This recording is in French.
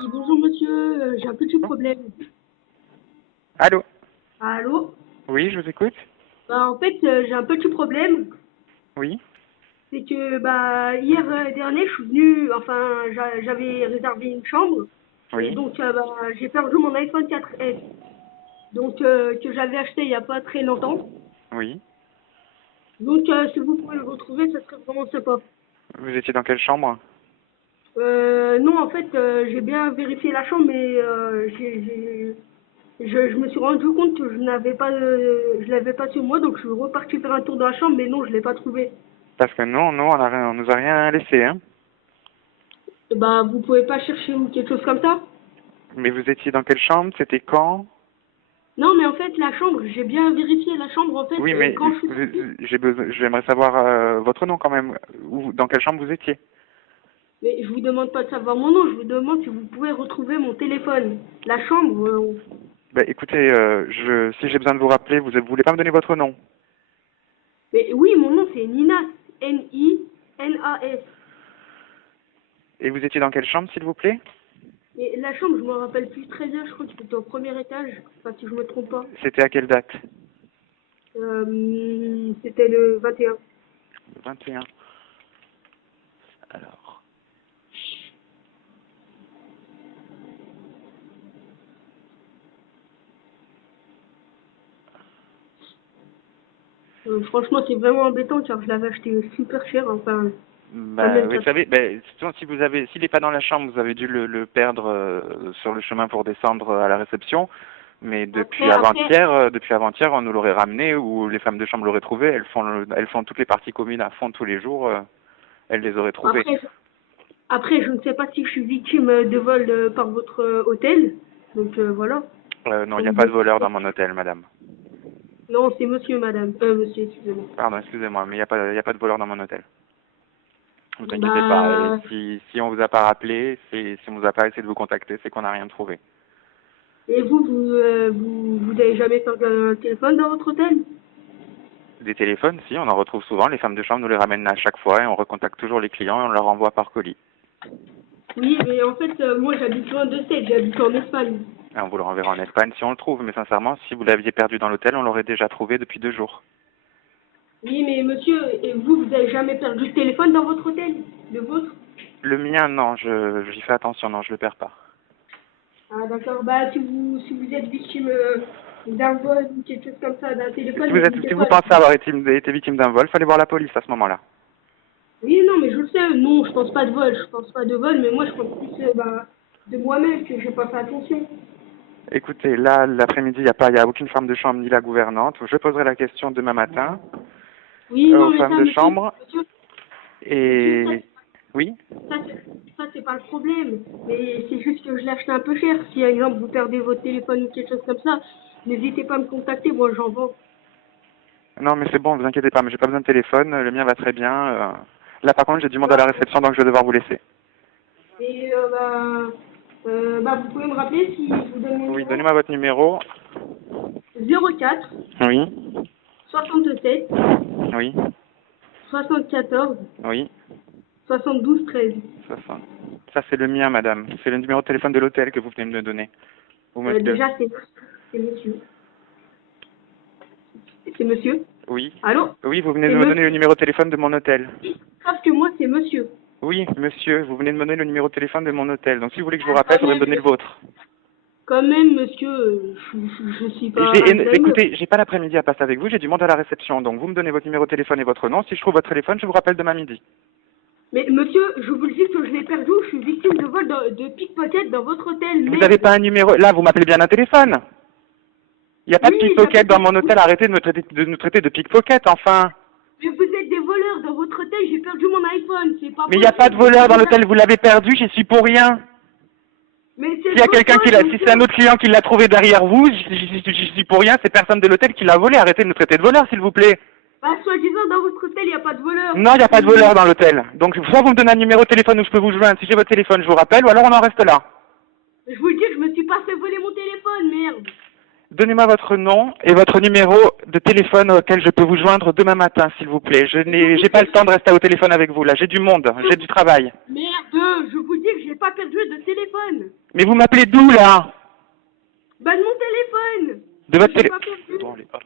Oui, bonjour monsieur, j'ai un petit problème. Allô? Allô? Oui, je vous écoute. Bah, en fait, j'ai un petit problème. Oui, C'est que bah, hier dernier, je suis venu, enfin, j'avais réservé une chambre. Et oui, donc, bah, j'ai perdu mon iPhone 4S. Donc, que j'avais acheté il n'y a pas très longtemps. oui. Donc, si vous pouvez le retrouver, ça serait vraiment sympa. Vous étiez dans quelle chambre? Non, en fait, j'ai bien vérifié la chambre, mais je me suis rendu compte que je l'avais pas sur moi, donc je suis reparti faire un tour dans la chambre, mais non, je l'ai pas trouvé. Parce que non, non, on nous a rien laissé, hein. Bah, vous pouvez pas chercher ou quelque chose comme ça? Mais vous étiez dans quelle chambre? C'était quand? Non, mais en fait, la chambre, j'ai bien vérifié la chambre, en fait, Oui, et mais quand je suis sorti, j'aimerais savoir votre nom quand même. Dans quelle chambre vous étiez? mais je vous demande pas de savoir mon nom, je vous demande si vous pouvez retrouver mon téléphone. La chambre, Bah, écoutez, si j'ai besoin de vous rappeler, vous voulez pas me donner votre nom? mais oui, mon nom c'est Ninas, Ninas. Et vous étiez dans quelle chambre, s'il vous plaît? Et la chambre, je me rappelle plus très bien, je crois que c'était au premier étage, enfin si je me trompe pas. C'était à quelle date? C'était le 21. 21. Alors, Franchement, c'est vraiment embêtant car je l'avais acheté super cher, enfin, quand bah, même vous 4. savez, bah, si s'il n'est pas dans la chambre, vous avez dû le perdre sur le chemin pour descendre à la réception. Mais Après, depuis avant-hier, on nous l'aurait ramené ou les femmes de chambre l'auraient trouvé. Elles font toutes les parties communes à fond tous les jours. Elles les auraient trouvées. après, après, je ne sais pas si je suis victime de vol par votre hôtel, donc voilà. Non, il n'y a Donc, pas de voleur dans mon hôtel, madame. non, c'est monsieur, madame. Monsieur, excusez-moi. Pardon, excusez-moi, mais il y a pas de voleur dans mon hôtel. Vous inquiétez pas. Et Bah, si on vous a pas rappelé, si on vous a pas essayé de vous contacter, c'est qu'on n'a rien trouvé. et vous n'avez jamais perdu un téléphone dans votre hôtel? Des téléphones, si, on en retrouve souvent. Les femmes de chambre nous les ramènent à chaque fois et on recontacte toujours les clients et on leur envoie par colis. Oui, mais en fait, moi j'habite loin de Sète, j'habite en Espagne. Et on vous le renverra en Espagne si on le trouve. Mais sincèrement, si vous l'aviez perdu dans l'hôtel, on l'aurait déjà trouvé depuis 2 jours. Oui, mais monsieur, et vous n'avez jamais perdu le téléphone dans votre hôtel? Le vôtre? Le mien, non, j'y fais attention, non, je le perds pas. Ah d'accord, bah si vous êtes victime d'un vol ou quelque chose comme ça, d'un téléphone, Si n'hésitez vous pas. pensez avoir été victime d'un vol, fallait voir la police à ce moment-là. Oui, non, mais je le sais, non, je pense pas de vol, je pense pas de vol, mais moi je pense plus bah, de moi-même que j'ai pas fait attention. Écoutez, là, l'après-midi, il y a aucune femme de chambre ni la gouvernante. Je poserai la question demain matin Oui, non, aux mais femmes ça, de monsieur, chambre. monsieur, Et oui, ça, c'est pas le problème. Mais c'est juste que je l'ai acheté un peu cher. Si, par exemple, vous perdez votre téléphone ou quelque chose comme ça, n'hésitez pas à me contacter, moi j'en vends. non, mais c'est bon, vous inquiétez pas, mais j'ai pas besoin de téléphone. Le mien va très bien. Là, par contre, j'ai du monde à la Bah, réception, donc je vais devoir vous laisser. et bah, vous pouvez me rappeler si je vous donne mon Oui, numéro? donnez-moi votre numéro. 04 Oui, 67 oui, 74 oui. 72 13. 60. Ça, c'est le mien, madame. C'est le numéro de téléphone de l'hôtel que vous venez de me donner. Ou monsieur. Déjà, c'est monsieur. C'est monsieur. Oui. Allô? Oui, vous venez C'est de me donner le monsieur. numéro de téléphone de mon hôtel. Sauf que moi, c'est monsieur. Oui, monsieur, vous venez de me donner le numéro de téléphone de mon hôtel. Donc si vous voulez que je vous Ah, rappelle, il faudrait me donner le vôtre. quand même, monsieur, je suis pas Alzheimer. Écoutez, j'ai pas l'après-midi à passer avec vous, j'ai du monde à la réception. Donc vous me donnez votre numéro de téléphone et votre nom. Si je trouve votre téléphone, je vous rappelle demain midi. Mais monsieur, je vous le dis que je l'ai perdu, je suis victime de vol de pickpocket dans votre hôtel, Vous n'avez merde. pas un numéro. Là, vous m'appelez bien un téléphone. Il n'y a pas de Oui, pickpocket j'avais dans bien mon hôtel. compris. Arrêtez de nous traiter de pickpocket, enfin. Mais vous êtes des voleurs dans votre hôtel, j'ai perdu mon iPhone, c'est pas Mais il n'y a pas de possible. voleur dans l'hôtel, vous l'avez perdu, j'y suis pour rien. Mais c'est S'il de y a votre quelqu'un faute, si c'est un monsieur. autre client qui l'a trouvé derrière vous, j'y suis pour rien, c'est personne de l'hôtel qui l'a volé. Arrêtez de nous traiter de voleur, s'il vous plaît. Bah, soi-disant, dans votre hôtel, il n'y a pas de voleurs. Non, il n'y a pas de voleur dans l'hôtel. Donc, soit vous me donnez un numéro de téléphone où je peux vous joindre. Si j'ai votre téléphone, je vous rappelle, ou alors on en reste là. Je vous le dis, je me suis pas fait voler mon téléphone, merde. Donnez-moi votre nom et votre numéro de téléphone auquel je peux vous joindre demain matin, s'il vous plaît. J'ai pas le temps de rester au téléphone avec vous, là. J'ai du monde, j'ai du travail. Merde, je vous dis que j'ai pas perdu de téléphone. Mais vous m'appelez d'où, là? Bah de mon téléphone. De votre J'ai téléphone. pas perdu. Bon, allez, hop.